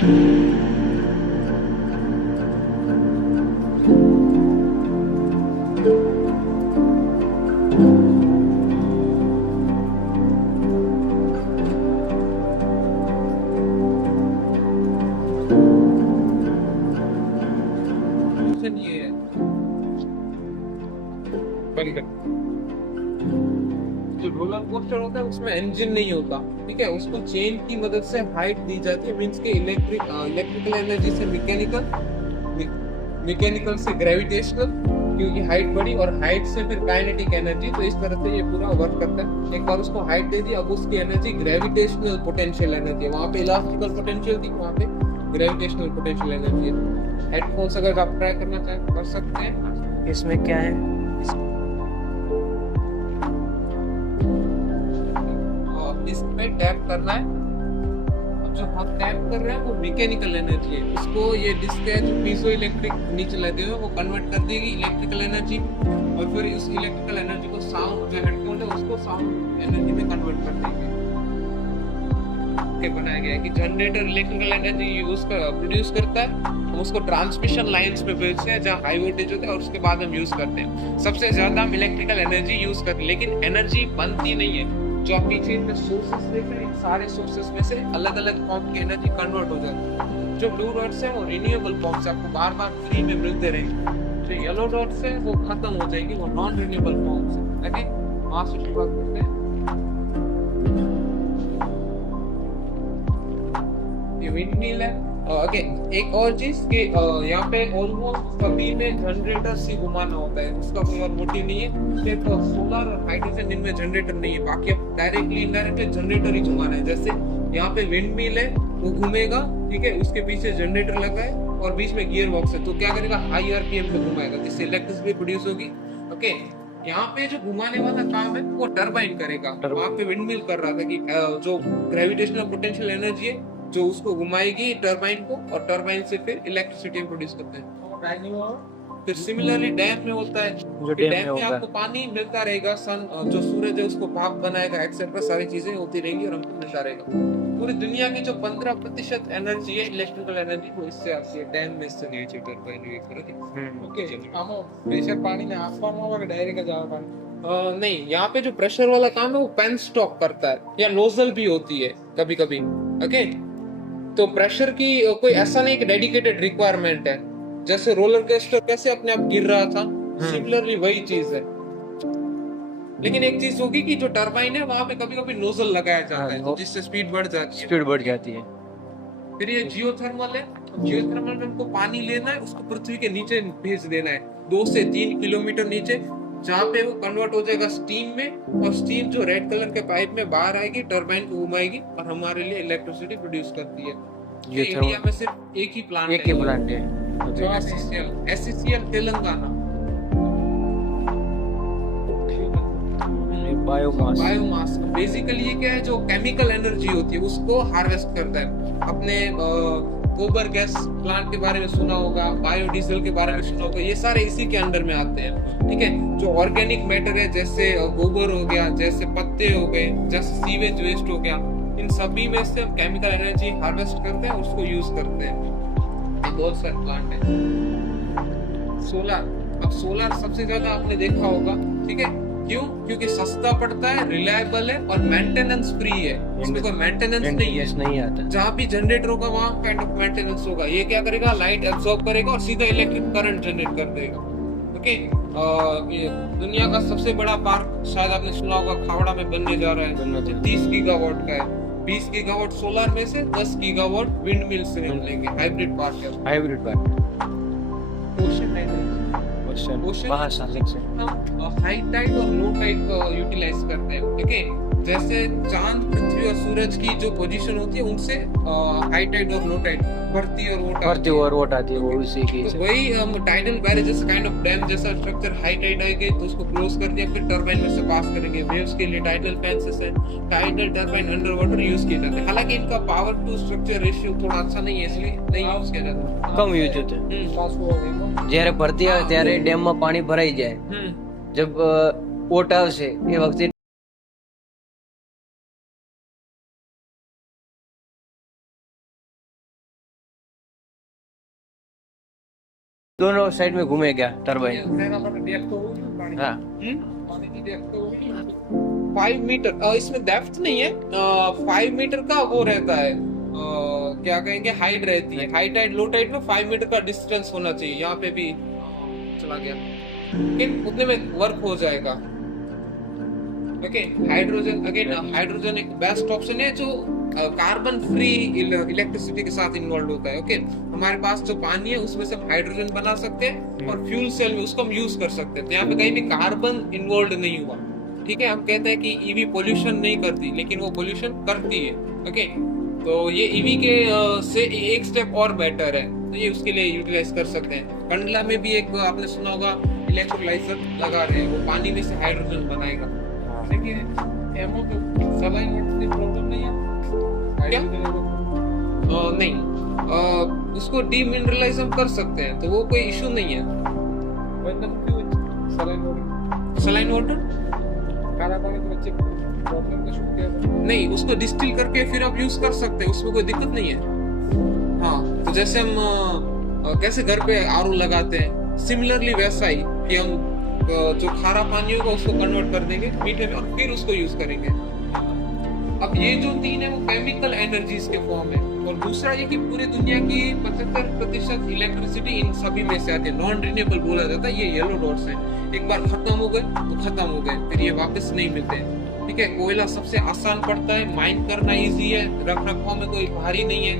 ये है बंद कर। जो रोलर कोस्टर होता है उसमें इंजन नहीं होता, ठीक है, उसको चेन की मदद से हाइट दी जाती है, मींस के इलेक्ट्रिकल एनर्जी से मैकेनिकल से ग्रेविटेशनल, क्योंकि हाइट बढ़ी, और हाइट से फिर काइनेटिक एनर्जी। तो इस तरह से ये पूरा वर्क करता है। एक बार उसको हाइट दे दी, अब उसकी एनर्जी ग्रेविटेशनल पोटेंशियल एनर्जी है, वहां पे इलास्टिकल पोटेंशियल थी, वहां पे ग्रेविटेशनल पोटेंशियल एनर्जी है। हेडफोन्स अगर आप ट्राई करना चाहें कर सकते हैं। इसमें क्या है? इसमें टैप करना है। अब जो हम टैप कर रहे हैं वो मैकेनिकल एनर्जी है, उसको ये डिस्क है जो पीजो इलेक्ट्रिक नीचे लगे हुए वो कन्वर्ट कर देगी इलेक्ट्रिकल एनर्जी, और फिर इस इलेक्ट्रिकल एनर्जी को साउंड, जो हेडफोन है उसको साउंड एनर्जी में कन्वर्ट कर देंगे। बनाया गया है कि जनरेटर इलेक्ट्रिकल एनर्जी यूज कर प्रोड्यूस करता है, हम उसको ट्रांसमिशन लाइंस पे भेजते हैं जहाँ हाई वोल्टेज होता है, और उसके बाद हम यूज करते हैं। सबसे ज्यादा हम इलेक्ट्रिकल एनर्जी यूज करते हैं, लेकिन एनर्जी बनती नहीं है। जो आप पीछे इनके सोर्सेस देख रहे हैं, सारे सोर्सेस में से अलग अलग फॉर्म की एनर्जी कन्वर्ट हो जाती है। जो ब्लू डॉट्स है वो रिन्यूएबल फॉर्म्स आपको बार बार फ्री में मिलते रहेंगे। जो येलो डॉट्स है वो खत्म हो जाएगी, वो नॉन रिन्यूएबल फॉर्म्स है। ओके, वहां से शुरुआत करते हैं। विंडमिल है। ओके, एक और चीज कि यहाँ पे ऑलमोस्ट सभी में जनरेटर से घुमाना होता है, उसका कोई और मोटिव नहीं है। सिर्फ सोलर और हाइड्रोजन इनमें जनरेटर नहीं है, बाकी अब डायरेक्टली इनडायरेक्टली जनरेटर ही घुमाना है। जैसे यहाँ पे विंडमिल है, वो घूमेगा, ठीक है, उसके पीछे जनरेटर लगा है और बीच में गियर बॉक्स है, तो क्या करेगा, हाई आरपीएम पे घुमाएगा, जिससे इलेक्ट्रिसिटी प्रोड्यूस होगी। ओके, यहाँ पे जो घुमाने वाला काम है वो टरबाइन करेगा। वहाँ पे विंडमिल कर रहा था कि जो ग्रेविटेशनल पोटेंशियल एनर्जी है जो उसको घुमाएगी टरबाइन को, और टरबाइन से फिर इलेक्ट्रिसिटी प्रोड्यूस करते हैं। फिर सिमिलरली डैम में होता है, डैम में आपको पानी मिलता रहेगा, सन जो सूरज है उसको भाप बनाएगा, एक्सेट्रा सारी चीजें होती रहेंगी और हमको मिलता रहेगा। पूरी दुनिया की जो 15% एनर्जी है इलेक्ट्रिकल एनर्जी वो इससे आती है, डैम में से नीचे टरबाइन। ओके, प्रेशर पानी में आसमान होगा डायरेक्ट जाओ पानी नहीं, यहाँ पे जो प्रेशर वाला काम है वो पेन स्टॉक करता है, या नोजल भी होती है कभी कभी। ओके, तो प्रेशर की कोई ऐसा नहीं कि डेडिकेटेड रिक्वायरमेंट है, जैसे रोलर कोस्टर कैसे अपने आप गिर रहा था, सिमिलरली वही चीज है। लेकिन एक चीज होगी कि जो टरबाइन है वहां पे कभी कभी नोजल लगाया जाता है, तो जिससे स्पीड बढ़ जाती है। फिर ये जियोथर्मल है। जियोथर्मल में हमको पानी लेना है, उसको पृथ्वी के नीचे भेज देना है 2 से 3 किलोमीटर नीचे, जहाँ पे वो कन्वर्ट हो जाएगा स्टीम में, और स्टीम जो रेड कलर के पाइप में बाहर आएगी, टरबाइन को घुमाएगी और हमारे लिए इलेक्ट्रिसिटी प्रोड्यूस करती है। ये इंडिया में सिर्फ एक ही प्लांट है, जो एससीसीएल तेलंगाना। बायोमास बेसिकली ये क्या है, जो केमिकल एनर्जी होती है उसको हार्वेस्ट करता है। अपने गोबर गैस प्लांट के बारे में सुना होगा, बायोडीजल के बारे में सुना होगा, ये सारे इसी के अंडर में आते हैं। ठीक है, जो ऑर्गेनिक मैटर है, जैसे गोबर हो गया, जैसे पत्ते हो गए, जैसे सीवेज वेस्ट हो गया, इन सभी में से हम केमिकल एनर्जी हार्वेस्ट करते हैं, उसको यूज करते हैं। ये बहुत सारे प्लांट है। सोलर, अब सोलर सबसे ज्यादा आपने देखा होगा, ठीक है, क्यों? क्योंकि सस्ता पड़ता है, रिलायबल है और मेंटेनेंस फ्री है, इसमें कोई मेंटेनेंस नहीं आता। जहाँ भी जनरेटर होगा वहाँ काइंड ऑफ मेंटेनेंस होगा। ये क्या करेगा, लाइट एब्सॉर्ब करेगा और सीधा इलेक्ट्रिक करंट जनरेट कर देगा। ओके, ये दुनिया का सबसे बड़ा पार्क शायद आपने सुना होगा, खावड़ा में बनने जा रहा है, 30 गीगावाट का है। 20 गीगावाट सोलर में से 10 गीगावाट विंड मिल से मिलेंगे। हाइब्रिड पार्क है। हाई टाइड और लो टाइड का यूटिलाइज करते हैं। ठीक है, जैसे चांद, पृथ्वी और सूरज की जो पोजीशन होती है उनसे हाई टाइड और लो टाइड बढ़ती और वोट आती है, वो उसी की। तो वही हम टाइडल बैरेज जैसा काइंड ऑफ डैम जैसा स्ट्रक्चर, हाई टाइड आएगी तो उसको क्लोज कर दिया, फिर टरबाइन में से पास करेंगे। वेव्स के लिए टाइडल फैंसेस है, tidal turbine under water use किए जाते हैं। हालांकि इनका पावर टू स्ट्रक्चर रेशियो थोड़ा अच्छा नहीं है, इसलिए नहीं यूज किया जाता, कम यूज होता है। જ્યારે ભરતી આવે ત્યારે ડેમમાં પાણી ભરાઈ જાય, જબ ઓટ આવશે એ વખતે दोनों साइड में घूमेगा टरबाइन। हाँ 5 मीटर इसमें डेप्थ नहीं है, 5 मीटर का वो रहता है, क्या कहेंगे, हाइट रहती है। हाई टाइड लो टाइड में 5 मीटर का डिस्टेंस होना चाहिए। यहाँ पे भी चला गया, लेकिन उतने में वर्क हो जाएगा। ओके, हाइड्रोजन अगेन, हाइड्रोजन एक बेस्ट ऑप्शन है जो कार्बन फ्री इलेक्ट्रिसिटी के साथ इन्वॉल्व होता है। ओके, हमारे पास जो पानी है उसमें से हम हाइड्रोजन बना सकते हैं और फ्यूल सेल में उसको हम यूज कर सकते हैं। तो यहाँ पे कहीं भी कार्बन इन्वॉल्व नहीं हुआ। ठीक है, हम कहते हैं कि ईवी पोल्यूशन नहीं करती, लेकिन वो पोल्यूशन करती है। ओके, तो ये ईवी के से एक स्टेप और बेटर है, तो ये उसके लिए यूटिलाइज कर सकते हैं। कंडला में भी एक आपने सुना होगा इलेक्ट्रोलाइजर लगा रहे हैं, वो पानी में से हाइड्रोजन बनाएगा। लेकिन एमओ को सलाइन की प्रॉब्लम नहीं है क्या? नहीं, उसको डीमिनरलाइज हम कर सकते हैं, तो वो कोई इशू नहीं है। सलाइन वाटर नहीं, उसको डिस्टिल करके फिर आप यूज कर सकते हैं, उसमें कोई दिक्कत नहीं है। हाँ, तो जैसे हम कैसे घर पे आरओ लगाते हैं, सिमिलरली वैसा ही कि हम जो खारा पानी होगा उसको कन्वर्ट कर देंगे मीठे में और फिर उसको यूज करेंगे। अब ये जो तीन है वो केमिकल एनर्जीज के फॉर्म है, और दूसरा ये कि पूरी दुनिया की 75% इलेक्ट्रिसिटी इन सभी में से आती है। नॉन रिन्यूएबल बोला जाता है। ये येलो डॉट्स है, एक बार खत्म हो गए तो खत्म हो गए, फिर ये वापस नहीं मिलते। ठीक है, कोयला सबसे आसान पड़ता है, माइन करना इजी है, रख रखाव में कोई भारी नहीं है,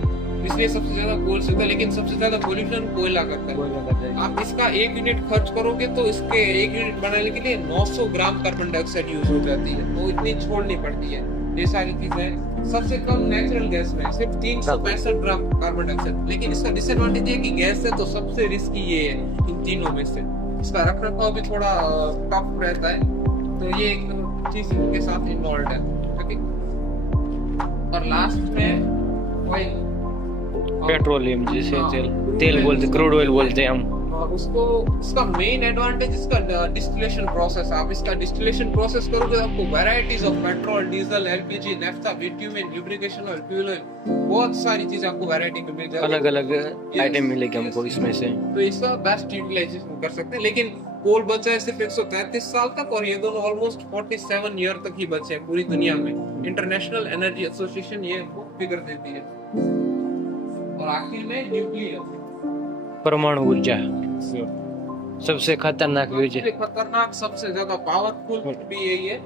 इसलिए सबसे ज्यादा कोल से होता है। लेकिन सबसे ज्यादा पोल्यूशन कोयला करता है। आप इसका 1 यूनिट खर्च करोगे तो इसके 1 यूनिट बनाने के लिए 900 ग्राम कार्बन डाइऑक्साइड यूज हो जाती है, तो इतनी छोड़नी पड़ती है। ये सारी चीजें सबसे कम नेचुरल गैस में सिर्फ 365 ग्राम कार्बन डाइऑक्साइड। लेकिन इसका डिसएडवांटेज है कि गैस है तो सबसे रिस्की ये है इन तीनों में से। इसका रख रखाव भी थोड़ा टफ रहता है, तो ये एक चीज इनके साथ इन्वॉल्व है। ओके, और लास्ट में ऑयल, पेट्रोलियम जिसे तेल बोलते, क्रूड ऑयल बोलते हैं हम उसको। इसका मेन एडवांटेज इसका डिस्टिलेशन प्रोसेस। आप इसका डिस्टिलेशन प्रोसेस करोगे तो आपको varieties of petrol, diesel, LPG, naphtha, bitumen, lubrication oil, fuel oil, बहुत सारी चीजें आपको वैरायटी में मिल जाएगी। अलग अलग आइटम मिलेगी हमको इसमें से, तो इसका बेस्ट यूटिलाइजेशन कर सकते हैं। लेकिन कोल बचा है सिर्फ 133 साल तक, और ये दोनों ऑलमोस्ट 47 ईयर तक ही बचे हैं पूरी दुनिया में। इंटरनेशनल एनर्जी एसोसिएशन ये फिगर देती है। और आखिर में न्यूक्लियर, परमाणु ऊर्जा सबसे खतरनाक ऊर्जा, सबसे खतरनाक, सबसे ज्यादा पावरफुल भी यही है।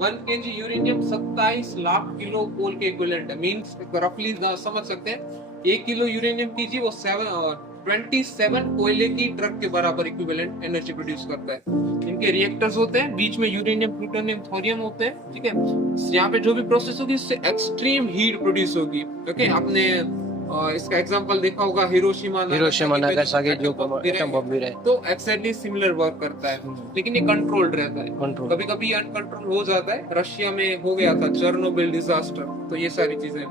1 kg यूरेनियम 27 लाख किलो कोल के इक्विवेलेंट है। मींस रफली समझ सकते हैं 1 किलो यूरेनियम कीजिए वो 27 कोयले की ट्रक के बराबर इक्विवेलेंट एनर्जी प्रोड्यूस करता है। इनके रिएक्टर्स होते हैं, बीच में यूरेनियम, प्लूटोनियम, थोरियम होते हैं। ठीक है, यहाँ पे जो भी प्रोसेस होगी इससे एक्सट्रीम हीट प्रोड्यूस होगी। ओके, आपने इसका एग्जांपल देखा होगा हिरोशिमा नागासाकी जो एटम बम गिरा है, तो एक्सैक्टली सिमिलर वर्क करता है, लेकिन ये कंट्रोल्ड रहता है। कभी कभी अनकंट्रोल हो जाता है, रशिया में हो गया था चेर्नोबिल डिजास्टर। तो ये सारी चीजें।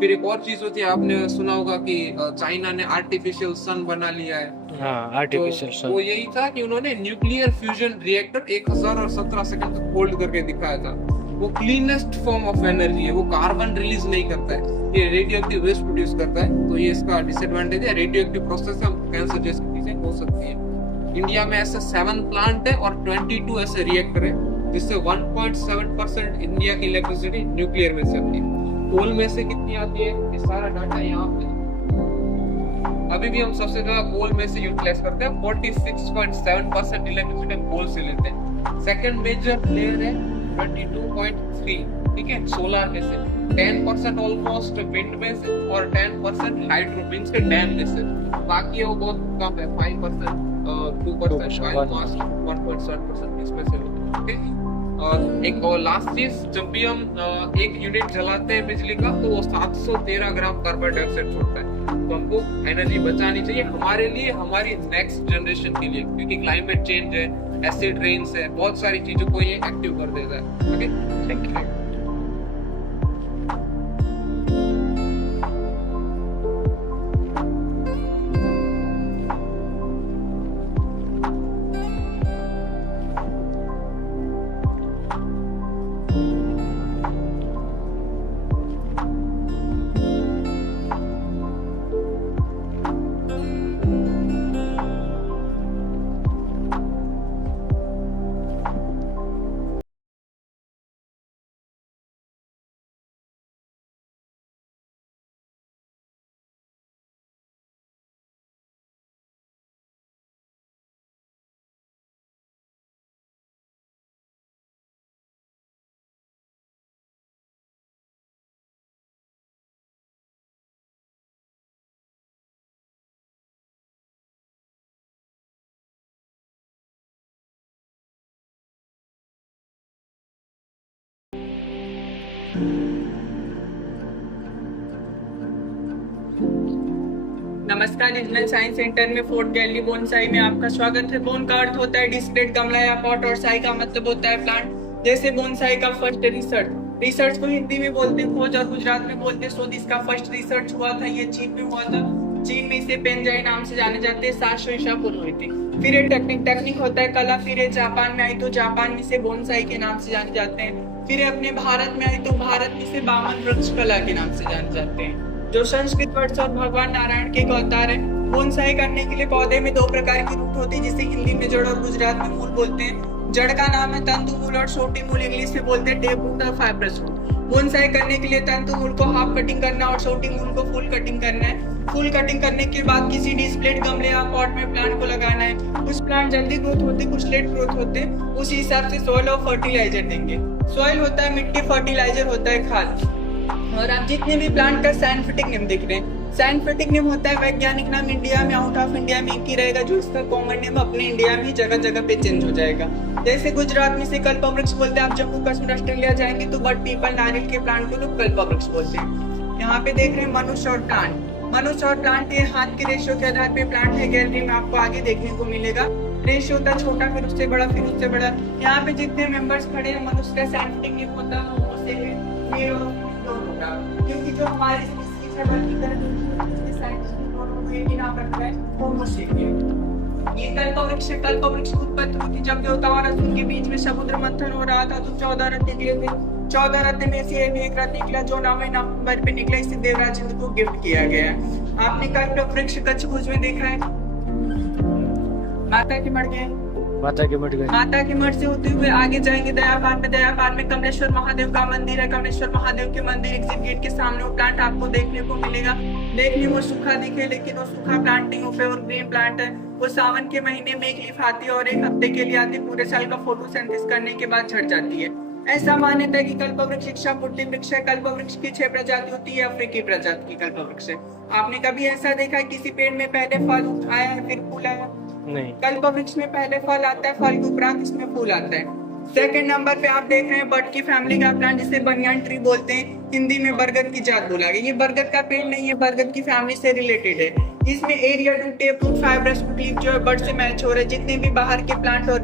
फिर एक और चीज होती है, आपने सुना होगा कि चाइना ने आर्टिफिशियल सन बना लिया है। हाँ, आर्टिफिशियल सन। वो यही था कि उन्होंने न्यूक्लियर फ्यूजन रिएक्टर 1017 सेकंड तक होल्ड करके दिखाया था। वो क्लीनेस्ट फॉर्म ऑफ एनर्जी है, वो कार्बन रिलीज नहीं करता है, ये रेडियो एक्टिव वेस्ट प्रोड्यूस करता है। तो ये इसका डिसएडवांटेज है। रेडियो एक्टिव प्रोसेस से हम कैंसर जैसी चीजें हो सकती है। इंडिया में ऐसे 7 प्लांट है और 22 ऐसे रिएक्टर है, जिससे 1.7% इंडिया की इलेक्ट्रिसिटी न्यूक्लियर में से आती है। कोल में से कितनी आती है, ये सारा डाटा यहाँ पे। अभी भी हम सबसे ज्यादा कोल में से यूटिलाइज करते हैं, 46.7% इलेक्ट्रिसिटी हम कोल से लेते हैं। सेकंड मेजर प्लेयर है 22.3, ठीक है, सोलर में से 10% ऑलमोस्ट विंड में से, और 10% हाइड्रो मींस के डैम में से। बाकी वो बहुत कम है, 5%, 2%, बायोमास 1.7% इसमें से। ठीक, और एक और लास्ट चीज, जब भी हम 1 यूनिट जलाते हैं बिजली का तो वो 713 ग्राम कार्बन डाइऑक्साइड छोड़ता है। तो हमको एनर्जी बचानी चाहिए हमारे लिए, हमारी नेक्स्ट जनरेशन के लिए, क्योंकि क्लाइमेट चेंज है, एसिड रेन्स है, बहुत सारी चीजों को ये एक्टिव कर देता है। Okay, thank you. नमस्कार, रीजनल साइंस सेंटर में फोर्थ गैलरी बोनसाई में आपका स्वागत है। बोन का अर्थ होता है डिस्क्रीट गमला या पॉट और साई का मतलब होता है प्लांट। जैसे बोनसाई का फर्स्ट रिसर्च को हिंदी में बोलते हैं खोज और गुजरात में बोलते हैं शोध। इसका फर्स्ट रिसर्च हुआ था, ये चीन में हुआ था। चीन में इसे पेनजाई नाम से जाने जाते हैं। 700 ईसा पूर्व हुई थी। फिर ये टेक्निक होता है कला। फिर ये जापान में आई तो जापान में इसे बोनसाई के नाम से जाने जाते हैं। फिर अपने भारत में आई तो भारत में इसे बामन वृक्ष कला के नाम से जाने जाते हैं, जो संस्कृत वर्ड और भगवान नारायण के एक अवतार है। बोनसाई करने के लिए पौधे में 2 प्रकार की रूट होती है, जिसे हिंदी में जड़ और गुजरात में मूल बोलते हैं। जड़ का नाम है तंतु मूल और छोटी मूल इंग्लिश में बोलते हैं टेप रूट और फाइब्रस रूट। बोनसाई करने के लिए तंतु मूल को हाफ कटिंग करना और छोटी मूल को फुल कटिंग करना है। फुल कटिंग करने के बाद किसी डिस्प्लेड गमले या पॉट में प्लांट को लगाना है। कुछ प्लांट जल्दी ग्रोथ होते, कुछ लेट ग्रोथ होते, उस हिसाब से सॉइल और फर्टिलाइजर देंगे। सॉइल होता है मिट्टी, फर्टिलाइजर होता है खाद। और आप जितने भी प्लांट का साइंटिफिक नेम देख रहे हैं, साइंटिफिक नेम होता है वैज्ञानिक नाम। इंडिया में आउट ऑफ इंडिया में एक ही रहेगा, जो इसका कॉमन नेम अपने इंडिया में जगह जगह पे चेंज हो जाएगा। जैसे गुजरात में से कल्पवृक्ष बोलते हैं, आप जम्मू कश्मीर ऑस्ट्रेलिया जाएंगे तो बट पीपल नारियल के प्लांट को लोग कल्पवृक्ष बोलते हैं। यहाँ पे देख रहे हैं मनुष्य और प्लांट। मनुष्य और प्लांट ये हाथ के रेशियो के आधार पे प्लांट है। गैलरी में आपको आगे देखने को मिलेगा। रेशियो होता है छोटा, फिर उससे बड़ा, फिर उससे बड़ा। यहाँ पे जितने मेंबर्स खड़े हैं, मनुष्य का साइंटिफिक नेम होता है क्योंकि जो हमारे स्पीशीज है वर्गीकरण साइंटिफिक नाम रखा है होमो सेपियन। ये कल्पवृक्ष की उत्पत्ति हुई थी जब देवता और असुर के बीच में समुद्र मंथन हो रहा था, तो 14 रत्न निकले थे। 14 रत्न में से एक रत्न निकला जो 9वें नवंबर पे निकला। इसे देवराज इंद्र को गिफ्ट किया गया है। आपने कल्पवृक्ष कच्छभुज में देखा है। माता के मठ गए, माता के मठ से होते हुए आगे जाएंगे दयापान में कमलेश्वर महादेव का मंदिर है। कमलेश्वर महादेव के मंदिर एग्जिट गेट के सामने वो प्लांट आपको देखने को मिलेगा। देखने में सूखा दिखे, लेकिन वो सूखा प्लांट नहीं, वो एवरग्रीन प्लांट है। वो सावन के महीने में एक लीफ आती है और एक हफ्ते के लिए आती है। पूरे साल का फोटोसिंथेसिस करने के बाद झड़ जाती है। ऐसा मान्यता है कि कल्पवृक्ष शिक्षापूर्ति वृक्ष है। कल्पवृक्ष की 6 प्रजाति होती है। अफ्रीकी प्रजाति की कल्पवृक्ष है। आपने कभी ऐसा देखा है किसी पेड़ में पहले फल आया है फिर फूल आया? नहीं। कल्पवृक्ष में पहले फल आता है, फल के उपरांत इसमें फूल आता है। सेकंड नंबर पे आप देख रहे हैं बट की फैमिली का प्लांट, जिसे बनियान ट्री बोलते हैं। हिंदी में बरगद की जात बोला गया। ये बरगद का पेड़ नहीं है, बरगद की फैमिली से रिलेटेड है। इसमें area root, tape root, fibrous root, leaf जो है बट से मैच हो रहे हैं। जितने भी बाहर के प्लांट और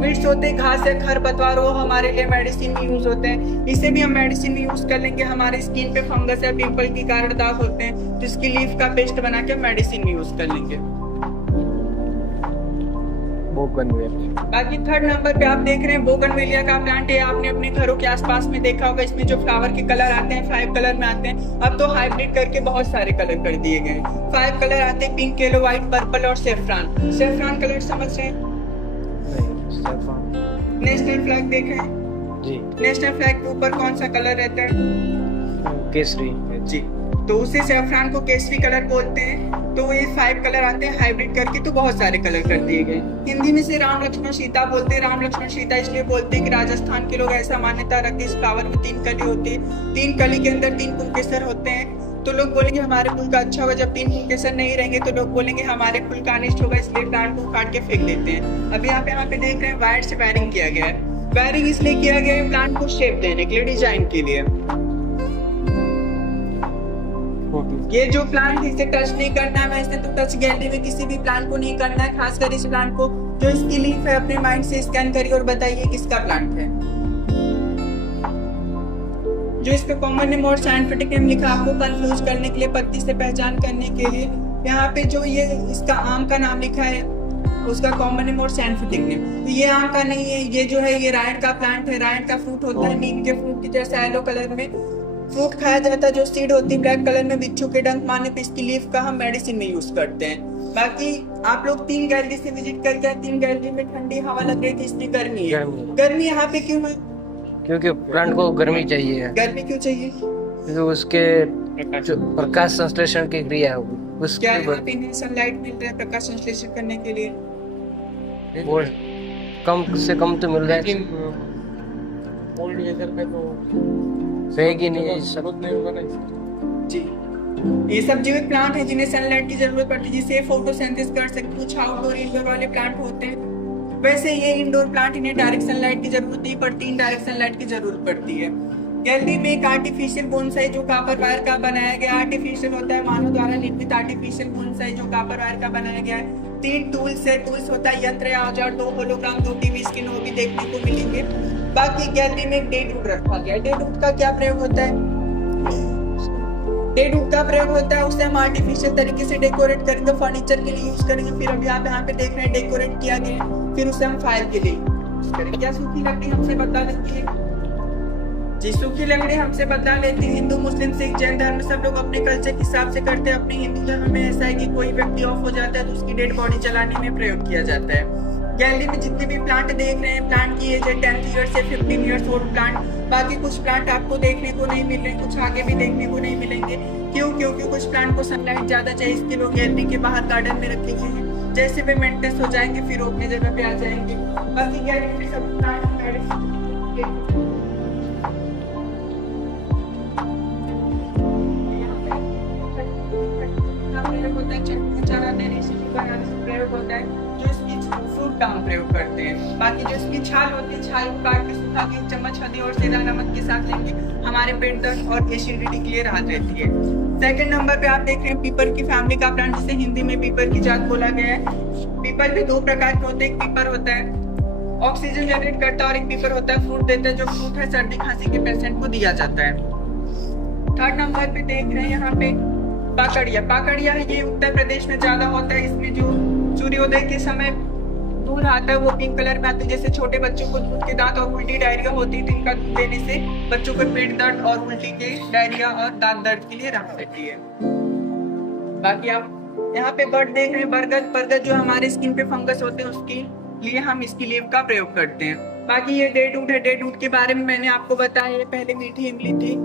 वीड्स होते हैं, घास है, खरपतवार, वो हमारे लिए मेडिसिन में यूज होते हैं। इसे भी हम मेडिसिन में यूज कर लेंगे। हमारे स्किन पे फंगस या पिंपल के कारण दाग होते हैं, तो इसकी लीफ का पेस्ट बना के मेडिसिन में यूज कर लेंगे। बाकी थर्ड नंबर पे आप देख रहे हैं बोगनवेलिया का प्लांट है। आपने अपने घरों के आसपास में देखा होगा। इसमें जो फ्लावर के कलर आते हैं 5 कलर में आते हैं। अब तो हाइब्रिड करके बहुत सारे कलर कर दिए गए। 5 कलर आते हैं, पिंक, येलो, व्हाइट, पर्पल और सेफ्रॉन। सेफ्रॉन कलर समझ रहे हैं? नेशनल फ्लैग देखे हैं जी। नेशनल फ्लैग के ऊपर कौन सा कलर रहता है? केसरी जी। तो उसे सेफ्रॉन को केसरी कलर बोलते हैं। तो ये 5 कलर आते हैं हाइब्रिड करके, तो बहुत सारे कलर कर दिए गए। हिंदी में से राम लक्ष्मण सीता बोलते हैं। राम लक्ष्मण सीता इसलिए बोलते हैं कि राजस्थान के लोग ऐसा मान्यता रखते हैं इस फ्लावर में 3 कली होती है। 3 कली के अंदर 3 पुंकेसर होते हैं। तो लोग बोलेंगे हमारे फूल का अच्छा होगा। जब 3 पुंकेसर नहीं रहेंगे तो लोग बोलेंगे हमारे फूल का अनिष्ट होगा, इसलिए प्लांट को काट के फेंक देते हैं। अब यहाँ पे देख रहे हैं वायर से वायरिंग किया गया है। वायरिंग इसलिए किया गया है प्लांट को शेप देने के लिए, डिजाइन के लिए। ये जो प्लांट है इसे टच नहीं करना है। वैसे तो टच गैलरी में किसी भी प्लांट को नहीं करना है, खासकर इस प्लांट को। जो इसकी लीफ है अपने माइंड से स्कैन करिए और बताइए किसका प्लांट है। जो इसका कॉमन नेम और साइंटिफिक नेम लिखा आपको कंफ्यूज करने के लिए, पत्ती से पहचान करने के लिए। यहाँ पे जो ये इसका आम का नाम लिखा है उसका कॉमन नेम और साइंटिफिक नेम। तो ये आम का नहीं है, ये जो है ये रायन का प्लांट है। रायन का फ्रूट होता है नीम के फ्रूट की जैसा येलो कलर में फ्रूट खाया जाता है। जो सीड होती है ब्लैक कलर में, बिच्छू के डंक मारने पे इसकी लीफ का हम मेडिसिन में यूज करते हैं। बाकी आप लोग 3 गैलरी से विजिट करके आए। 3 गैलरी में ठंडी हवा लग रही थी, इसलिए गर्मी है। गर्मी यहाँ पे क्यों है? क्योंकि प्लांट को गर्मी चाहिए। गर्मी क्यों चाहिए? क्योंकि उसके जो प्रकाश संश्लेषण की क्रिया है उसके सनलाइट मिल रहा है प्रकाश संश्लेषण करने के लिए। वो कम से कम तो मिल रहा है। कोल्ड वेदर पे तो रहेगी नहीं, जरूरत नहीं होगा ना जी। ये सब जीवित प्लांट है जिन्हें सनलाइट की जरूरत पड़ती है, जिससे फोटोसिंथेसिस कर सकते। कुछ आउटडोर इंडोर वाले प्लांट होते हैं। वैसे ये इंडोर प्लांट इन्हें डायरेक्ट सनलाइट की जरूरत नहीं पड़ती, इनडायरेक्ट सनलाइट की जरूरत पड़ती है। गैलरी में एक आर्टिफिशियल बोनसाई जो कापर वायर का बनाया गया, आर्टिफिशियल होता है मानव द्वारा निर्मित आर्टिफिशियल बोनसाई जो कापर वायर का बनाया गया है। 3 टूल्स है, टूल्स होता है यंत्र या औजार, 2 होलोग्राम, 2 टीवी स्क्रीन वो भी देखने को मिलेंगे। बाकी गैलरी में डेड वुड रखा गया है। डेड वुड का क्या प्रयोग होता है? डेड वुड का प्रयोग होता है उसे हम आर्टिफिशियल तरीके से डेकोरेट करेंगे, फर्नीचर के लिए यूज करेंगे। फिर अभी आप यहाँ पे देख रहे हैं डेकोरेट किया गया है, फिर उसे हम फायर के लिए यूज करेंगे। क्या सूखी लकड़ी हमसे बदला लेती है? जी, सूखी लकड़ी हमसे बदला लेती है। हिंदू, मुस्लिम, सिख, जैन धर्म सब लोग अपने कल्चर के हिसाब से करते हैं। अपने हिंदू धर्म में ऐसा है कि कोई व्यक्ति ऑफ हो जाता है तो उसकी डेड बॉडी जलाने में प्रयोग किया जाता है। गैलरी में जितने भी प्लांट देख रहे हैं, प्लांट की एज है 10 ईयर्स से 15 ईयर्स ओल्ड प्लांट। बाकी कुछ प्लांट आपको देखने को नहीं मिल रहे, कुछ आगे भी देखने को नहीं मिलेंगे। क्यों? क्योंकि कुछ प्लांट को सनलाइट ज्यादा चाहिए, इसके लोग गैलरी के बाहर गार्डन में रखे गए हैं। जैसे वे मेंटेनेंस हो जाएंगे फिर अपने जगह पे आ जाएंगे। बाकी गैलरी में सब प्लांट होता है जो इसकी फ्रूट का हम प्रयोग करते हैं। बाकी जो इसकी छाल होती है, छाल को काट के सुखा के चम्मच हल्दी और सेंधा नमक के साथ लेंगे, हमारे पेट दर्द और एसिडिटी के लिए राहत रहती है। सेकंड नंबर पे आप देख रहे हैं पीपल की फैमिली का प्लांट, जिसे हिंदी में पीपल की जात बोला गया है। पीपल भी 2 प्रकार के होते हैं। एक पीपल होता है ऑक्सीजन जनरेट करता है और एक पीपल होता है फ्रूट देता है। जो फ्रूट है सर्दी खांसी के पेशेंट को दिया जाता है। थर्ड नंबर पे देख रहे हैं यहाँ पे पाकड़िया। पाकड़िया है, ये उत्तर प्रदेश में ज्यादा होता है। इसमें जो सूर्योदय के समय दूध आता है वो पिंक कलर में आता है। जैसे छोटे बच्चों को दूध के दांत और उल्टी डायरिया होती है तो इनका दूध देने से बच्चों को पेट दर्द और उल्टी के डायरिया और दांत दर्द के लिए राहत रहती है। बाकी आप यहाँ पे बर्ड देख रहे हैं बरगद। बरगद जो हमारे स्किन पे फंगस होते हैं उसके लिए हम इसकी लीफ का प्रयोग करते हैं। बाकी ये डेड वुड है। डेड वुड के बारे में मैंने आपको बताया, ये पहले मीठी इमली थी।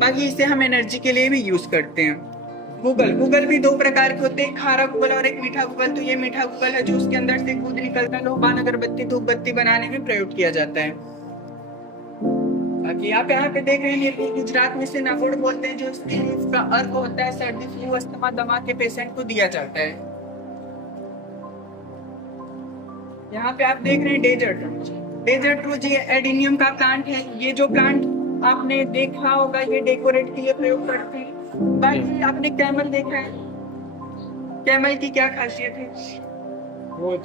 बाकी इसे हम एनर्जी के लिए भी यूज करते हैं। गूगल। गूगल भी 2 प्रकार के होते हैं, खारा गूगल और एक मीठा गूगल। तो ये मीठा गूगल है जो उसके अंदर से दूध निकलता है, लोबान अगरबत्ती धूप बत्ती बनाने में प्रयोग किया जाता है। बाकी आप यहाँ पे देख रहे हैं गुजरात में से नागोड़ बोलते हैं, जो उसकी लीफ का अर्क होता है सर्दी, फ्लू, अस्थमा, दमा के पेशेंट को दिया जाता है। यहाँ पे आप देख रहे हैं डेजर्ट रोज। डेजर्ट रोज ये एडेनियम का प्लांट है। ये जो प्लांट आपने देखा होगा ये डेकोरेट के लिए प्रयोग करते हैं। बाकी आपने कैमल देखा है, कैमल की क्या खासियत है? वो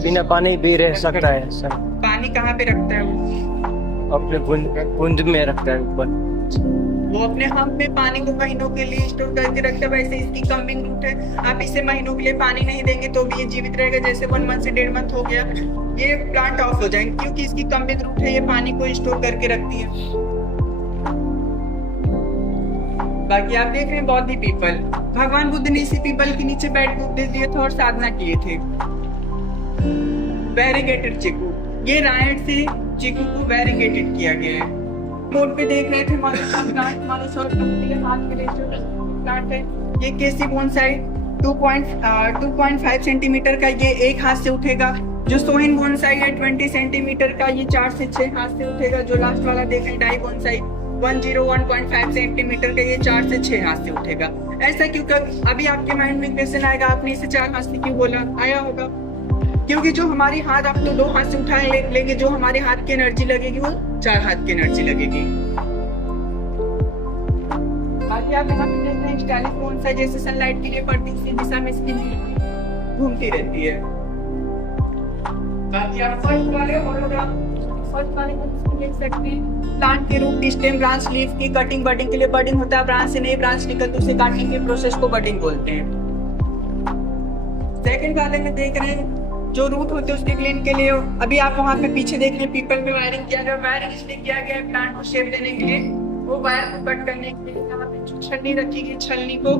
बिना पानी भी रह सकता है सर। पानी कहाँ पे रखता है वो? अपने गुंज में रखता है ऊपर। वो अपने हम में पानी को महीनों के लिए स्टोर करके रखता है। वैसे इसकी कमिंग रूट है, आप इसे महीनों के लिए पानी नहीं देंगे तो भी ये जीवित रहेगा। जैसे 1 मंथ से 1.5 मंथ हो गया ये प्लांट ऑफ हो जाएंगे, क्योंकि इसकी कमिंग रूट है, ये पानी को स्टोर करके रखती है। बाकी आप देख रहे हैं बौद्धि पीपल। भगवान बुद्ध ने इसी पीपल के नीचे बैठ के उपदेश दिए थे और साधना किए थे। वेरीगेटेड चीकू, ये रायट से चीकू को वेरीगेटेड किया गया है। बोर्ड पे देख रहे थे मानुसोर प्लांट। मानुसोर हाथ के प्लांट है। ये केसी बोनसाई 2.5 सेंटीमीटर का, ये 1 हाथ से उठेगा। जो सोहिन बोनसाई है 20 सेंटीमीटर का, ये 4 से 6 हाथ से उठेगा। जो लास्ट वाला देख रहे हैं डाई बोनसाई 101.5 सेंटीमीटर का, ये 4 से 6 हाथ से उठेगा। ऐसा क्योंकि अभी आपके माइंड में क्वेश्चन आएगा आपने इसे 4 हाथ से क्यों बोला, आया होगा क्योंकि जो हमारी हाथ आप तो 2 हाथ से उठा लेंगे, जो हमारे हाथ की एनर्जी लगेगी वो 4 हाथ की एनर्जी लगेगी। बाकी आप यहाँ पे देख रहे हैं स्टाइलिश बोनसाई, जैसे सनलाइट के लिए पड़ती है दिशा में इसकी घूमती रहती है। बाकी आप फर्स्ट वाले होलोग्राम, फर्स्ट वाले को देख सकते हैं। प्लांट के रूट, स्टेम, ब्रांच, लीफ की कटिंग, बडिंग के लिए बडिंग होता है। ब्रांच से नई ब्रांच निकल तो उसे काटने के प्रोसेस को बडिंग बोलते हैं। सेकंड वाले में देख रहे हैं जो रूट होते हैं उसके क्लीन के लिए। अभी आप वहाँ पे पीछे देख रहे हैं पीपल में वायरिंग किया गया। वायरिंग इसलिए किया गया है प्लांट को शेप देने के लिए। वो वायर को कट करने के लिए यहाँ पे जो छलनी रखी गई, छलनी को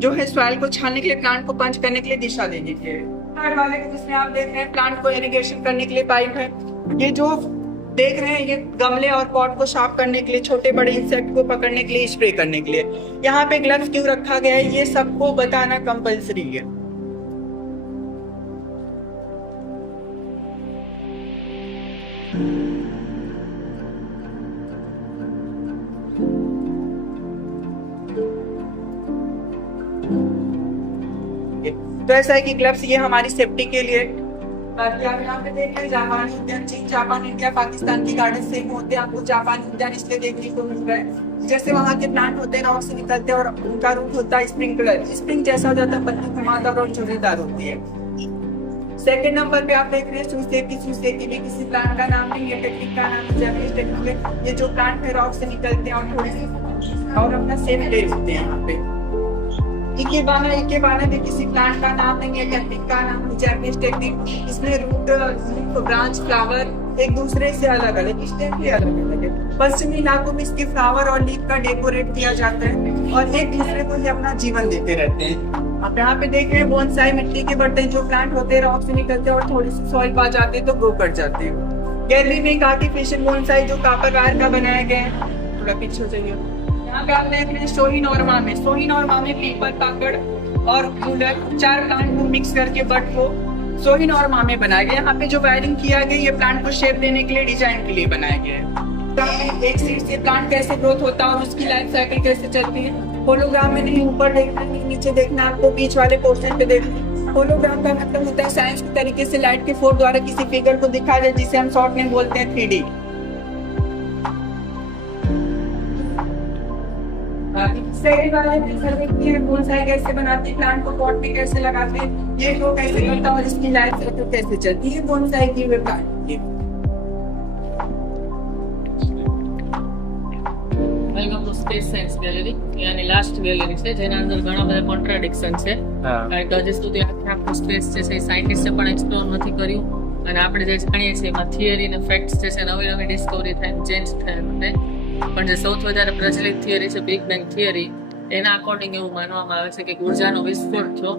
जो है सॉइल को छानने के लिए, प्लांट को पंच करने के लिए दिशा देने के लिए। थर्ड वाले जिसमें आप देख रहे हैं प्लांट को इरिगेशन करने के लिए पाइप है। ये जो देख रहे हैं ये गमले और पॉट को साफ करने के लिए, छोटे बड़े इंसेक्ट को पकड़ने के लिए, स्प्रे करने के लिए। यहाँ पे ग्लव्स क्यों रखा गया है ये सबको बताना कंपल्सरी है। तो ऐसा है कि ग्लव्स ये हमारी सेफ्टी के लिए बाकी आप यहाँ पे देख रहे हैं जापानी उद्यान, चीन, जापान, इंडिया, पाकिस्तान की गार्डन सेम होते हैं। आपको जापानी उद्यान इसलिए देखने को मिल रहा है जैसे वहाँ के प्लांट होते हैं रॉक से निकलते हैं और उनका रूट होता है स्प्रिंकलर, स्प्रिंग जैसा हो जाता है, पत्ती घुमावदार और चूड़ीदार होती है। सेकंड नंबर पे आप देख रहे हैं सुसेकी भी किसी प्लांट का नाम नहीं है, टेक्निक का नाम है, जैपनीज टेक्निक है। ये जो प्लांट है रॉक से निकलते हैं और थोड़े से और अपना सेम डे होते हैं यहाँ पे। इकेबाना भी किसी प्लांट का नाम नहीं है, टेक्निक का नाम है, जैपनीज टेक्निक। इसमें रूट, ब्रांच, फ्लावर एक दूसरे से अलग अलग, स्टेम भी अलग अलग है। पश्चिमी इलाकों में इसके फ्लावर और लीफ का डेकोरेट किया जाता है और एक दूसरे को ये अपना जीवन देते रहते हैं। आप यहाँ पे देख रहे हैं बोनसाई मिट्टी के बर्तन, जो प्लांट होते हैं रॉक से निकलते हैं और थोड़ी सी सॉइल पा जाते हैं तो ग्रो कर जाते हैं। गैलरी में एक आर्टिफिशियल बोनसाई जो कापर वायर का बनाया गया है, थोड़ा पीछे हो जाइए। यहाँ पे आप देख रहे हैं सोहिन और मामे पीपल, काकड़ और कूलर, 4 प्लांट को मिक्स करके बट को सोहिन और मामे बनाया गया। यहाँ पे जो वायरिंग किया गया ये प्लांट को शेप देने के लिए, डिजाइन के लिए बनाया गया है। एक सीड से प्लांट कैसे ग्रोथ होता है और उसकी लाइफ साइकिल कैसे चलती है। होलोग्राम में नहीं, ऊपर देखना नहीं, नीचे देखना, आपको बीच वाले पोर्शन पे देखना। होलोग्राम का मतलब होता है साइंस के तरीके से लाइट के फोर्स द्वारा किसी फिगर को दिखाया जाए, जिसे हम शॉर्ट में बोलते हैं 3D। बोनसाई कैसे बनाते हैं, प्लांट को पॉट में कैसे लगाते हैं, ये ग्रो कैसे करता है और इसकी लाइफ साइकिल कैसे चलती है बोनसाई की वे प्लांट की। Welcome to space science gallery. Any last gallery છે જેના અંદર ઘણા બધા કોન્ટ્રાડિક્શન છે, કારણ કે હજી સુધી આખું સ્પેસ જે છે એ સાયન્ટિસ્ટે પણ એક્સપ્લોર નથી કર્યું અને આપણે જે જાણીએ છીએ એમાં થિયરી અને ફેક્ટ્સ જે છે નવી નવી ડિસ્કવરી થાય, ચેન્જ થાય માટે. પણ જે સૌથી વધારે પ્રચલિત થિયરી છે બિગ બેંગ થિયરી, એના અકોર્ડિંગ એવું માનવામાં આવે છે કે ઉર્જાનો વિસ્ફોટ થયો,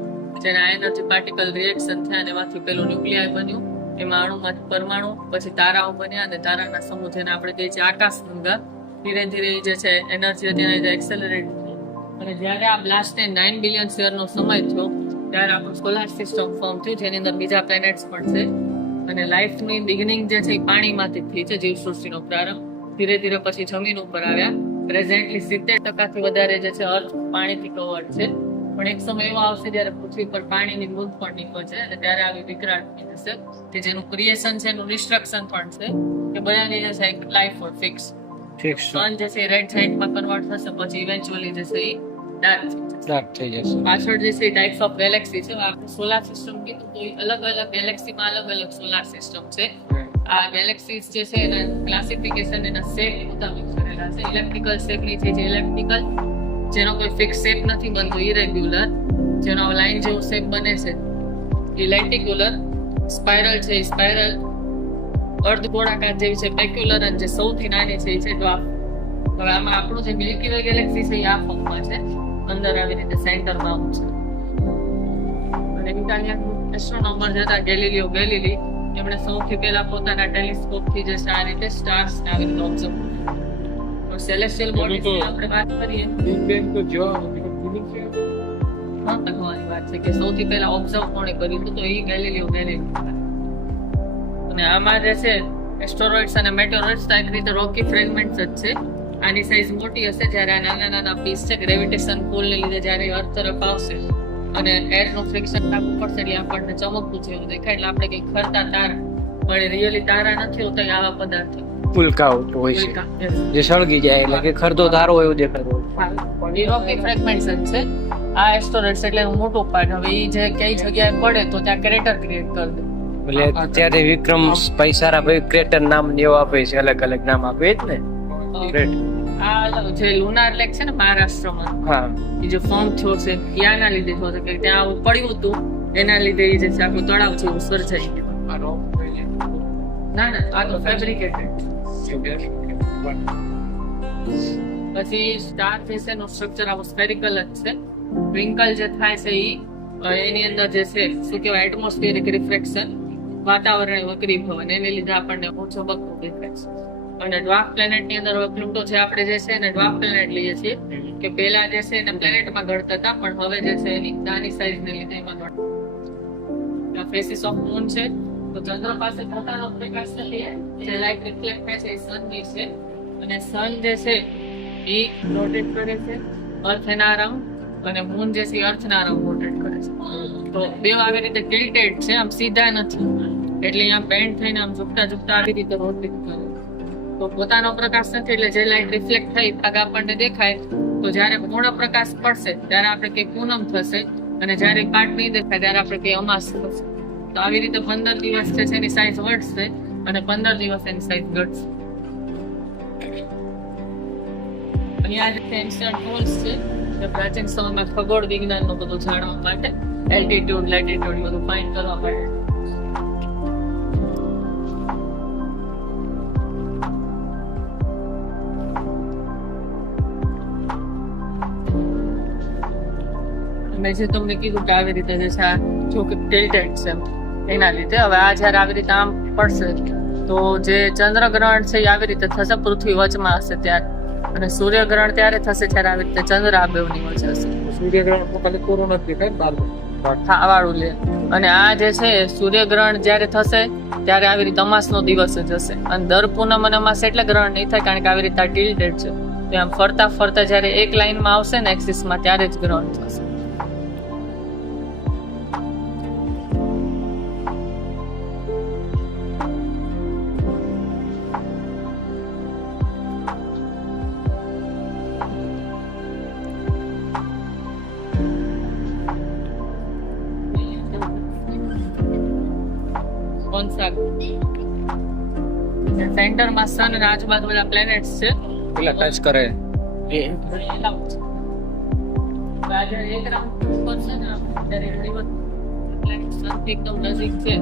જેના એનર્જી પાર્ટિકલ રિએક્શન થયા અને એમાંથી પેલું ન્યુક્લિયર બન્યું, એમાં અણુમાંથી પરમાણુ, પછી તારાઓ બન્યા અને તારાના સમૂહ જેને આપણે કહીએ છીએ આકાશગંગા. ધીરે ધીરે જે છે એનર્જી હતી એને એક્સેલરેટ થઈ અને જ્યારે આ બ્લાસ્ટને 9 બિલિયન યરનો સમય થયો ત્યારે આપણું સોલાર સિસ્ટમ ફોર્મ થયું, જેની અંદર બીજા પ્લેનેટ્સ પણ છે. અને લાઈફની બિગિનિંગ જે છે એ પાણીમાંથી થઈ છે, જીવસૃષ્ટિનો પ્રારંભ. ધીરે ધીરે પછી જમીન ઉપર આવ્યા. પ્રેઝન્ટલી 70% વધારે જે છે અર્થ પાણીથી કવર્ડ છે, પણ એક સમય એવો આવશે જ્યારે પૃથ્વી પર પાણીની બૂંદ પણ નીકળશે અને ત્યારે આવી વિકરાળ થઈ જશે કે જેનું ક્રિએશન છે એનું ડિસ્ટ્રક્શન પણ છે, કે બધાની જે છે એક લાઈફ ફોર ફિક્સ. સન જે છે રેડ જાયન્ટમાં કન્વર્ટ થશે, પછી ઇવેન્ચ્યુઅલી જે છે એ ડાર્ક થઈ જશે. પાછળ જે છે ટાઈપ્સ ઓફ ગેલેક્સી છે, આપણે સોલાર સિસ્ટમ કીધું તો અલગ અલગ ગેલેક્સીમાં અલગ અલગ સોલાર સિસ્ટમ છે. આ ગેલેક્સીઝ જે છે એના ક્લાસિફિકેશન એના શેપ મુતાબિક કરેલા છે. ઇલેક્ટ્રિકલ શેપની છે જે ઇલેક્ટ્રિકલ, જેનો કોઈ ફિક્સ શેપ નથી બનતો, ઇરેગ્યુલર, જેનો લાઈન જેવો શેપ બને છે એ લેન્ટિક્યુલર, સ્પાઇરલ છે એ સ્પાઇરલ, અર્ધ ગોળાકાર જેવી છે પેક્યુલર, અને જે સૌથી નાની છે એ છે ડ્વાર્ફ. હવે આમાં આપણું જે મિલ્કી વે ગેલેક્સી છે એ આ ફોર્મમાં છે, અંદર આવી રીતે સેન્ટરમાં આવું છે. અને ઇટાલિયન એસ્ટ્રોનોમર હતા ગેલિલિયો ગેલિલી, એમણે સૌથી પહેલા પોતાના ટેલિસ્કોપથી જે છે આ રીતે સ્ટાર્સ આવી રીતે ઓબ્ઝર્વ કર્યું. સેલેસ્ટિયલ બોડીઝની આપણે વાત કરીએ, બિગ બેંગ તો જો ફિલિંગ છે ભગવાનની વાત છે કે સૌથી પહેલા ઓબ્ઝર્વ કોણે કર્યું હતું, તો એ ગેલિલિયો ગેલિલી. અને આમાં જે છે એસ્ટેરોઇડ્સ અને મેટેરોઇડ્સ તો એક રીતે રોકી ફ્રેગમેન્ટ્સ જ છે. આની સાઇઝ મોટી હશે જ્યારે આ નાના નાના પીસ છે ગ્રેવિટેશન પુલને લીધે જ્યારે અર્થ તરફ આવશે અને એરનું ફ્રિક્શન લાગુ પડશે એટલે આપણને ચમકતું જેવું દેખાય, એટલે આપણે કંઈક ખરતા તારા, પણ રિયલી તારા નથી હોતા આવા પદાર્થ પુલકા હોય છે જે સળગી જાય એટલે કે ખરતો તારો એવું દેખાતો હોય. એ રોકી ફ્રેગમેન્ટ્સ જ છે આ એસ્ટેરોઇડ્સ, એટલે એનું મોટું પાર્ટ. હવે એ જે કઈ જગ્યાએ પડે તો ત્યાં ક્રેટર ક્રિએટ કરી દે. એટલે ત્યારે વિક્રમ પૈસારા ભાઈ ક્રેટર નામ દેવા આપે છે, અલગ અલગ નામ આપે જ ને. આ જે લુનાર લેક છે ને મહારાષ્ટ્રમાં, હા, એ જે ફોર્મ થયો છે ત્યાંના લીધે થયો છે કે ત્યાં પડ્યું હતું એના લીધે એ જે છે આખું તળાવ જેવું સર્જાઈ ગયું. ના ના, આ તો ફેબ્રિકેટેડ. પછી સ્ટાર જે છે એનું સ્ટ્રક્ચર આવું સ્ફેરિકલ જ છે. ટ્વિંકલ જે થાય છે એની અંદર જે છે શું કહેવાય એટમોસ્ફિયરિક રિફ્રેક્શન, વાતાવરણીય વક્રીભવન, એને લીધે આપણને ઓછો બકવું દેખાય છે. અને ડ્વાર્ફ પ્લેનેટ ની અંદર પ્લુટો છે આપણે જે છે ને ડ્વાર્ફ પ્લેનેટ લઈએ છીએ કે પેલા જે છે એને પ્લેનેટમાં ગણતા હતા, પણ હવે જે છે એની નાની સાઈઝ ને લીધે એમાં ગણતા. ફેસીસ ઓફ મૂન છે તો ચંદ્ર પાસે પોતાનો પ્રકાશ નથી, જે લાઈટ રિફ્લેક્ટ થાય છે એ સન ની છે, અને સન જે છે એ રોટેટ કરે છે અર્થ એના અરાઉન્ડ, અને મૂન જે છે અર્થ ના અરાઉન્ડ રોટેટ કરે છે. તો બે આવી રીતે ટિલ્ટેડ છે, આમ સીધા નથી. એટલે અહીંયા બેન્ડ થઈને આમ ઝૂકતા ઝૂકતા આવી રીતે રોટેટ કરે. તો પોતાનો પ્રકાશ નથી એટલે જે લાઈટ રિફ્લેક્ટ થઈ ભાગ આપણને દેખાય. તો જ્યારે પૂર્ણ પ્રકાશ પડશે ત્યારે આપણે કઈ પૂનમ થશે અને જ્યારે પાટ નહીં દેખાય ત્યારે આપણે કઈ અમાસ થશે. તો આવી રીતે 15 દિવસ છે એની સાઈઝ વધશે અને 15 દિવસ એની સાઈઝ ઘટશે. અહીંયા જે એન્શિયન્ટ ટૂલ્સ છે જે પ્રાચીન સમયમાં ખગોળ વિજ્ઞાનનું બધું જાણવા માટે, એલ્ટિટ્યુડ લેટિટ્યુડ બધું ફાઇન્ડ કરવા માટે. મેં જે તમને કીધું કે આવી રીતે જે છે આ જો કે ટિલ્ટેડ છે એના લીધે હવે આ જ્યારે આવી રીતે આમ પડશે તો જે ચંદ્રગ્રહણ છે એ આવી રીતે થશે પૃથ્વી વચમાં હશે ત્યારે, અને સૂર્યગ્રહણ ત્યારે થશે જ્યારે આવી રીતે ચંદ્ર આ બેવની વચ્ચે હશે. સૂર્યગ્રહણ તો ખાલી કોરોના જ દેખાય બાર વાળું લે. અને આ જે છે સૂર્યગ્રહણ જ્યારે થશે ત્યારે આવી રીતે અમાસનો દિવસ જ હશે. અને દર પૂનમ અને અમાસ એટલે ગ્રહણ નહીં થાય કારણ કે આવી રીતે ટિલ્ટેડ છે. તો આમ ફરતા ફરતા જ્યારે એક લાઈનમાં આવશે ને એક્સિસમાં ત્યારે જ ગ્રહણ થશે. સેન્ટરમાં સન અને આજુબાજુ બધા પ્લેનેટ્સ છે પેલા ટચ કરે એકદમ નજીક છે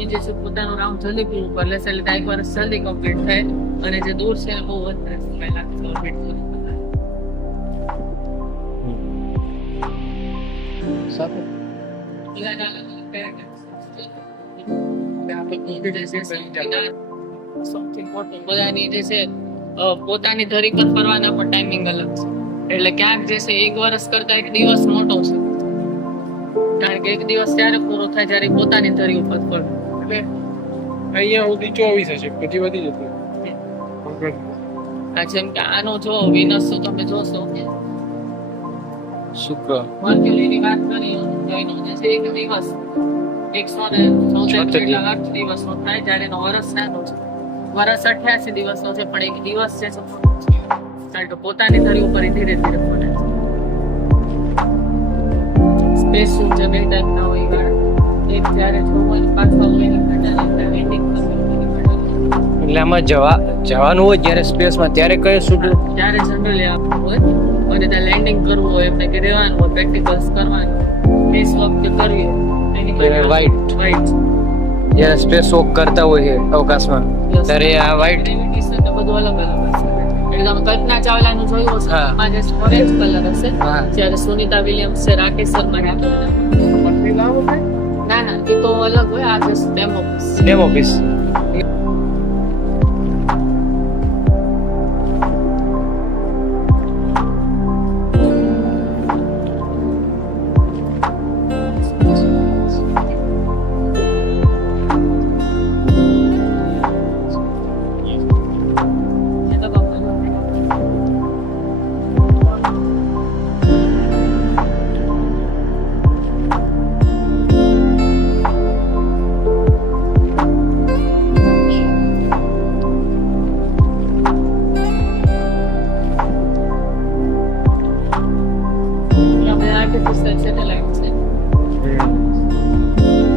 એ જે છે પોતાનું રાઉન્ડ જલ્દી પૂરું કરી લેશે એટલે એક વર્ષ જલ્દી કમ્પ્લીટ થાય અને જે દૂર છે બહુ વધારે સમય લાગશે ઓર્બિટ સૌથી ઇમ્પોર્ટન્ટ બધાની જે છે પોતાની ધરી પર ફરવાના પણ ટાઈમિંગ અલગ છે. એટલે ક્યાંક જે છે એક વર્ષ કરતા એક દિવસ મોટો છે કારણ કે એક દિવસ ત્યારે પૂરો થાય જ્યારે પોતાની ધરી ઉપર ફરે. એટલે અહીંયા સુધી 24 હશે પછી વધી જશે. આ જેમ કે આનો જો વિનસ તમે જોશો શુક્ર મર્ક્યુરીની વાત કરીએ તો એનો જે છે એક દિવસ 174 દિવસનો થાય જ્યારે એનો વર્ષ નાનો છે. વર્ષ 88 દિવસનો છે પણ એક દિવસ છે કારણ કે પોતાની ધરી ઉપર ધીરે ધીરે ફરે છે. સ્પેસ સૂટ જે બે ટાઈપના હોય વાળા એક જ્યારે જોવાનું પાછળ હોય એન્ડિંગ એટલે આમાં જવાનું હોય જ્યારે સ્પેસમાં ત્યારે કયો શૂટ ત્યારે જનરલી આપવું હોય અને ત્યાં લેન્ડિંગ કરવું હોય એમને કે રહેવાનું હોય પ્રેક્ટિકલ્સ કરવાનું સ્પેસ વખતે કરવી હોય વ્હાઇટ જ્યારે સ્પેસ વોક કરતા હોય છે અવકાશમાં ત્યારે આ વ્હાઇટ બધું અલગ અલગ હશે. એટલે તમે કલ્પના ચાવલાનું જોયું હશે એમાં જે ઓરેન્જ કલર હશે જ્યારે સુનિતા વિલિયમ્સ છે રાકેશ શર્મા ના એ તો અલગ હોય આ જસ્ટ ડેમો પીસ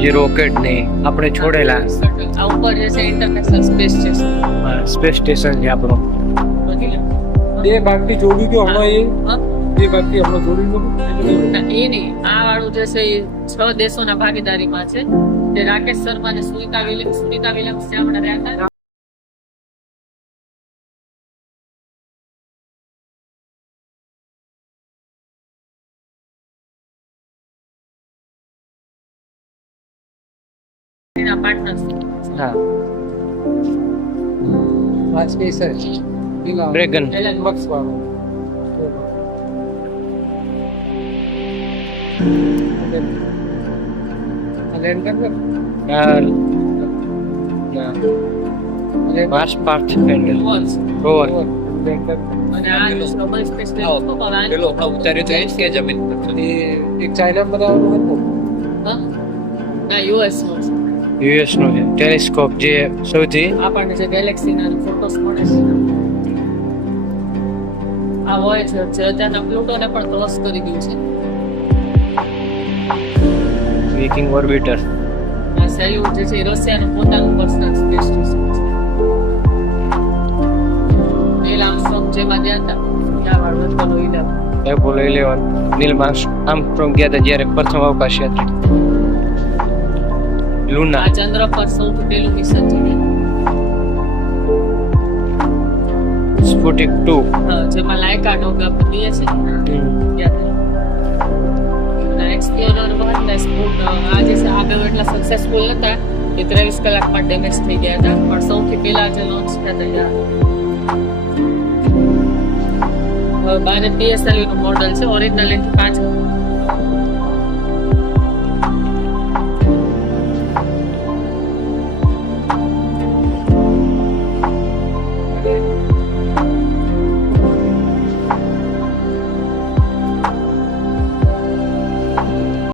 જે રોકેટ ને આપણે છોડેલા આ ઉપર જે છે ઇન્ટરનેશનલ સ્પેસ સ્ટેશન છે આપણું. બે ભાગથી જોડી ગયો હમણાં બે ભાગથી હમણાં જોડી ગયો એ નહીં આ વાળું જે છે એ 6 દેશોના ભાગીદારીમાં છે. જે રાકેશ શર્મા અને સુનિતા વિલિયમ્સ જે હમણાં રહ્યા હતા એના પાર્ટનર્સ. હા આ સ્પેસ છે ડ્રેગન એલન મસ્ક વાળો lander Mars part handle rover અને આ ગ્લોબલ સ્પેસ ટેલિસ્કોપ પેલો ઉતાર્યો તો એ જ કે જમીન એક ચાઇના બનાવવાનું હતું ના યુએસ નો યુએસ નું છે ટેલિસ્કોપ જે સૌથી આપણને જે ગેલેક્સીના ફોટોસ મળે છે આ વોયેજર છે અત્યારના પ્લુટોને પણ ક્રોસ કરી ગયું છે. વિકિંગ ઓર્બિટર આ સેલ્યુટ જે છે એ રશિયાનું પોતાનું પર્સનલ સ્પેસ સ્ટેશન છે. નીલ આર્મસ્ટ્રોંગ જેમાં ગયા હતા ત્યાં વાળું બધું ઇલામ. એપોલો 11 નીલ આર્મસ્ટ્રોંગ ગયા હતા જ્યારે પ્રથમ અવકાશ યાત્રી. લુના આ ચંદ્ર પર સૌથી પહેલું મિશન છે સ્પુટિક 2 જેમાં લાયકા ડોગ આપણે કહીએ છીએ એક્સપ્લોરર 1 ને સ્પુટ આ જે છે આ બે એટલા સક્સેસફુલ હતા કે 23 કલાકમાં ડેમેજ થઈ ગયા હતા પણ સૌથી પહેલા જે લોન્ચ થયા હતા બારે PSLV નું મોડલ છે ઓરિજિનલ એથી 5